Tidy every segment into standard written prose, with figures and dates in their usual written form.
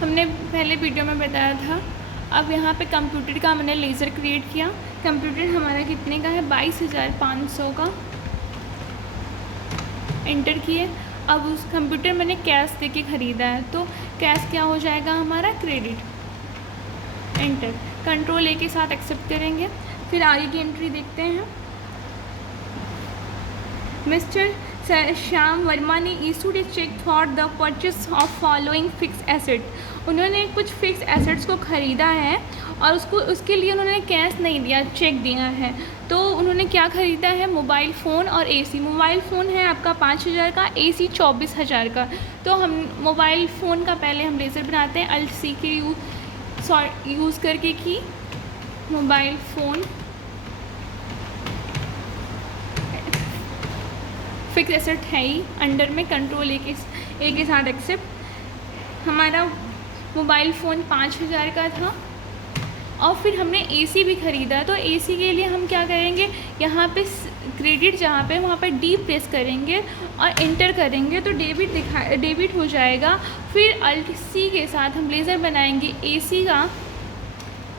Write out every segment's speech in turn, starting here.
हमने पहले वीडियो में बताया था। अब यहाँ पे कंप्यूटर का मैंने लेज़र क्रिएट किया। कंप्यूटर हमारा कितने का है? 22,500 का। एंटर किए। अब उस कंप्यूटर मैंने कैश दे के ख़रीदा है, तो कैश क्या हो जाएगा हमारा? क्रेडिट। एंटर। कंट्रोल ए के साथ एक्सेप्ट करेंगे। फिर आगे की एंट्री देखते हैं। मिस्टर श्याम वर्मा ने issued a cheque for the purchase of following fix asset. उन्होंने कुछ फिक्स एसेट्स को ख़रीदा है और उसके लिए उन्होंने कैश नहीं दिया, चेक दिया है। तो उन्होंने क्या ख़रीदा है? मोबाइल फ़ोन और एसी। मोबाइल फ़ोन है आपका 5,000 का, एसी 24,000 का। तो हम मोबाइल फ़ोन का पहले हम लेज़र बनाते हैं। अल्ट सी के यूज़ करके की मोबाइल फ़ोन फिक्स एसेट है ही अंडर में। कंट्रोल ए के साथ एक्सेप्ट। हमारा मोबाइल फ़ोन 5,000 का था और फिर हमने एसी भी ख़रीदा। तो एसी के लिए हम क्या करेंगे? यहाँ पे क्रेडिट जहाँ पे वहाँ पर डी प्रेस करेंगे और इंटर करेंगे तो डेबिट हो जाएगा। फिर अल्ट सी के साथ हम लेज़र बनाएंगे एसी का।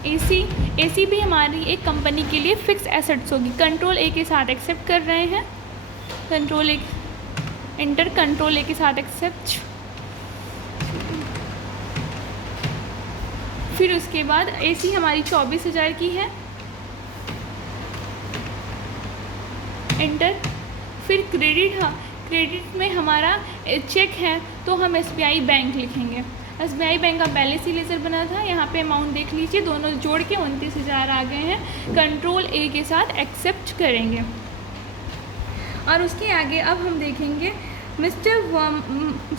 एसी भी हमारी एक कंपनी के लिए फिक्स एसेट्स होगी। कंट्रोल ए के साथ एक्सेप्ट कर रहे हैं। कंट्रोल ए इंटर, कंट्रोल ए के साथ एक्सेप्ट। फिर उसके बाद एसी हमारी 24,000 की है। एंटर। फिर क्रेडिट में हमारा चेक है तो हम एसबीआई बैंक लिखेंगे। एसबीआई बैंक का पहले से लेज़र बना था। यहाँ पे अमाउंट देख लीजिए, दोनों जोड़ के 29,000 आ गए हैं। कंट्रोल ए के साथ एक्सेप्ट करेंगे। और उसके आगे अब हम देखेंगे Mister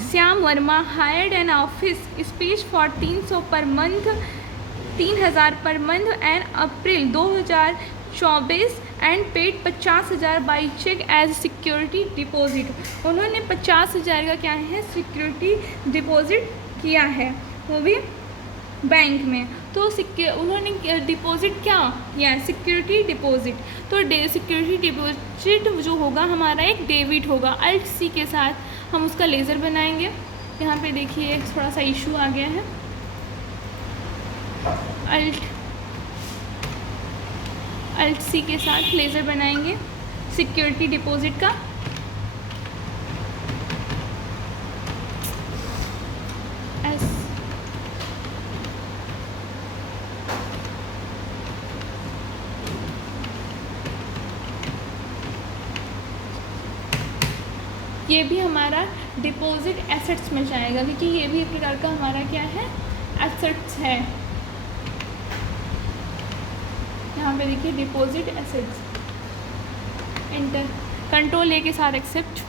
Shyam Verma hired an office space for 300 per month 3,000 per month and April 2024 and paid 50,000 by cheque as security deposit. उन्होंने 50,000 का क्या है? सिक्योरिटी डिपॉजिट किया है, वो भी बैंक में। तो उन्होंने डिपॉजिट क्या किया है? Security deposit. तो सिक्योरिटी डिपॉजिट जो होगा हमारा एक डेबिट होगा। अल्ट सी के साथ हम उसका लेज़र बनाएंगे। यहाँ पे देखिए थोड़ा सा इशू आ गया है। अल्ट सी के साथ लेज़र बनाएंगे सिक्योरिटी डिपॉजिट का। ये भी हमारा डिपॉजिट एसेट्स में जाएगा क्योंकि ये भी एक प्रकार का हमारा क्या है? एसेट्स है। यहाँ पे देखिए डिपॉजिट एसेट्स। एंटर। कंट्रोल ए के साथ एक्सेप्ट।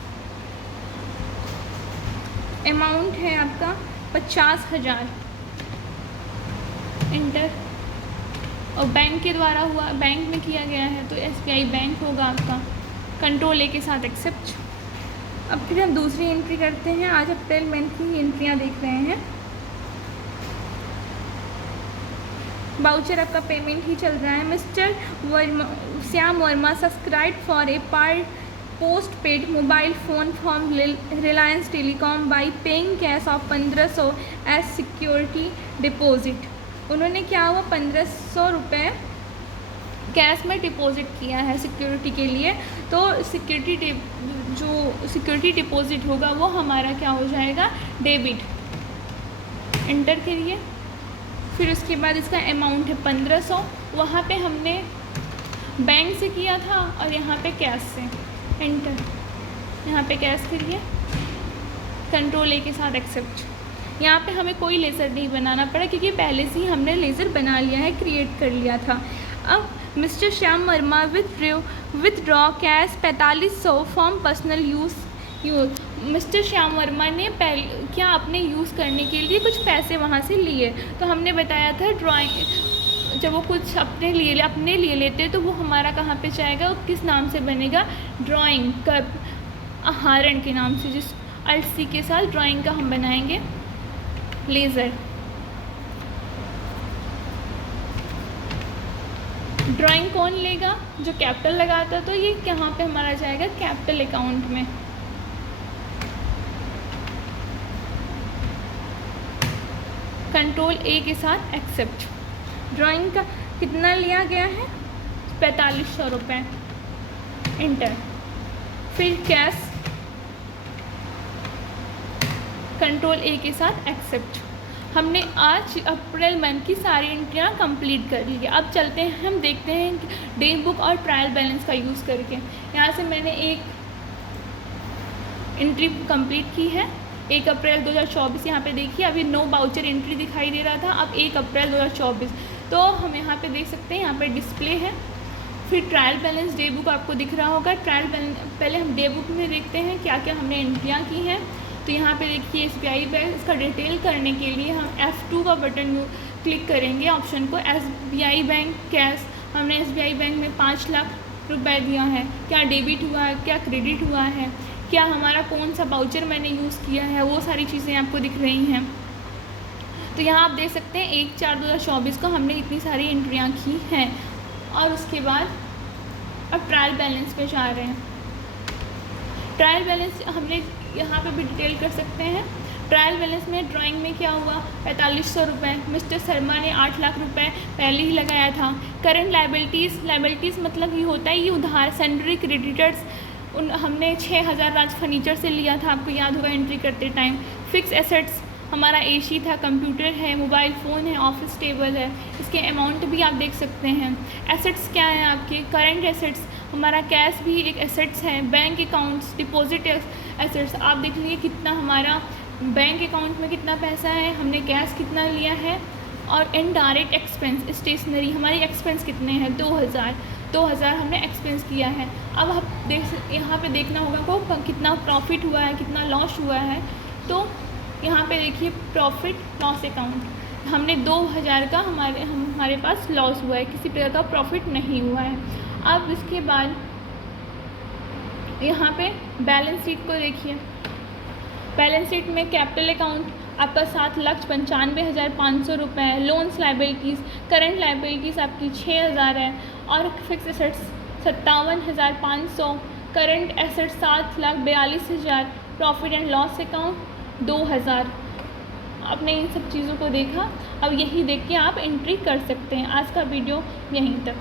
अमाउंट है आपका 50,000। एंटर। और बैंक के द्वारा हुआ, बैंक में किया गया है तो एसबीआई बैंक होगा आपका। कंट्रोल ए के साथ एक्सेप्ट। अब फिर हम दूसरी एंट्री करते हैं। आज अप्रैल मंथ की एंट्रियाँ देख रहे हैं। बाउचर आपका पेमेंट ही चल रहा है। Mister Shyam Verma subscribe for a post paid mobile phone from Reliance telecom by paying cash of 1,500 as security deposit. उन्होंने क्या हुआ? 1,500 रुपये कैश में डिपॉजिट किया है सिक्योरिटी के लिए। तो सिक्योरिटी डिपॉजिट होगा वो हमारा क्या हो जाएगा? डेबिट। एंटर करिए। फिर उसके बाद इसका अमाउंट है 1,500। वहाँ पे हमने बैंक से किया था और यहाँ पे कैश से। एंटर। यहाँ पे कैश करिए। कंट्रोल ए के साथ एक्सेप्ट। यहाँ पे हमें कोई लेज़र नहीं बनाना पड़ा क्योंकि पहले से ही हमने लेज़र बना लिया है, क्रिएट कर लिया था। अब mister Shyam Verma withdraw cash 4,500 from personal use. Mister Shyam Verma ने क्या अपने यूज़ करने के लिए कुछ पैसे वहाँ से लिए। तो हमने बताया था ड्राइंग जब वो कुछ अपने लिए लेते तो वो हमारा कहाँ पे जाएगा? किस नाम से बनेगा? ड्राइंग का आहरण के नाम से। जिस अल्ट सी के साथ ड्राइंग का हम बनाएंगे लेज़र। ड्राइंग कौन लेगा? जो कैपिटल लगाता। तो ये यहाँ पे हमारा जाएगा कैपिटल अकाउंट में। कंट्रोल ए के साथ एक्सेप्ट। ड्राइंग का कितना लिया गया है? 4500 रुपये, इंटर। फिर कैश, कंट्रोल ए के साथ एक्सेप्ट। हमने आज अप्रैल मंथ की सारी एंट्रियाँ कंप्लीट कर ली है। अब चलते हैं, हम देखते हैं कि डे बुक और ट्रायल बैलेंस का यूज़ करके। यहाँ से मैंने एक एंट्री कंप्लीट की है, 1 अप्रैल 2024। यहाँ पे देखिए अभी नो बाउचर एंट्री दिखाई दे रहा था, अब 1 अप्रैल 2024। तो हम यहाँ पे देख सकते हैं, यहाँ पे डिस्प्ले है। फिर ट्रायल बैलेंस डे बुक आपको दिख रहा होगा। ट्रायल बैलेंस पहले हम डे बुक में देखते हैं क्या क्या हमने एंट्रियाँ की हैं। तो यहाँ पे देखिए SBI बैंक, इसका डिटेल करने के लिए हम F2 का बटन क्लिक करेंगे ऑप्शन को। SBI बैंक कैश, हमने SBI बैंक में 5 लाख रुपए दिया है, क्या डेबिट हुआ है, क्या क्रेडिट हुआ है, क्या हमारा कौन सा बाउचर मैंने यूज़ किया है, वो सारी चीज़ें आपको दिख रही हैं। तो यहाँ आप देख सकते हैं 1/4/2024 को हमने इतनी सारी एंट्रियाँ की हैं। और उसके बाद अब ट्रायल बैलेंस पे जा रहे हैं। ट्रायल बैलेंस हमने यहाँ पे भी डिटेल कर सकते हैं। ट्रायल बैलेंस में ड्राइंग में क्या हुआ, 4500 रुपये। मिस्टर शर्मा ने 8 लाख रुपए पहले ही लगाया था। करंट लाइबिलिटीज़ मतलब ये होता है, ये उधार। सैंडरी क्रेडिटर्स हमने 6000 राज फर्नीचर से लिया था, आपको याद होगा एंट्री करते टाइम। फिक्स एसेट्स हमारा एसी था, कंप्यूटर है, मोबाइल फ़ोन है, ऑफिस टेबल है, इसके अमाउंट भी आप देख सकते हैं। एसेट्स क्या है आपके, करंट एसेट्स, हमारा कैश भी एक एसेट्स है। बैंक अकाउंट्स, डिपॉजिट एसेट्स, आप देख लीजिए कितना हमारा बैंक अकाउंट में कितना पैसा है, हमने कैश कितना लिया है। और इनडायरेक्ट एक्सपेंस, स्टेशनरी, हमारी एक्सपेंस कितने हैं, 2000 हमने एक्सपेंस किया है। अब आप यहाँ पे देखना होगा को कितना प्रॉफिट हुआ है, कितना लॉस हुआ है। तो यहाँ पे देखिए प्रॉफिट लॉस अकाउंट, हमने 2000 का हमारे पास लॉस हुआ है, किसी प्रकार का प्रॉफिट नहीं हुआ है। अब इसके बाद यहाँ पे बैलेंस शीट को देखिए। बैलेंस शीट में कैपिटल अकाउंट आपका 7,95,500 रुपये है। लोन्स लाइबिलिटीज़, करंट लाइबिलिटीज़ आपकी 6000 है। और fix assets 57,500, current assets 7,42,000, profit and loss account 2000। आपने इन सब चीज़ों को देखा, अब यही देख के आप एंट्री कर सकते हैं। आज का वीडियो यहीं तक।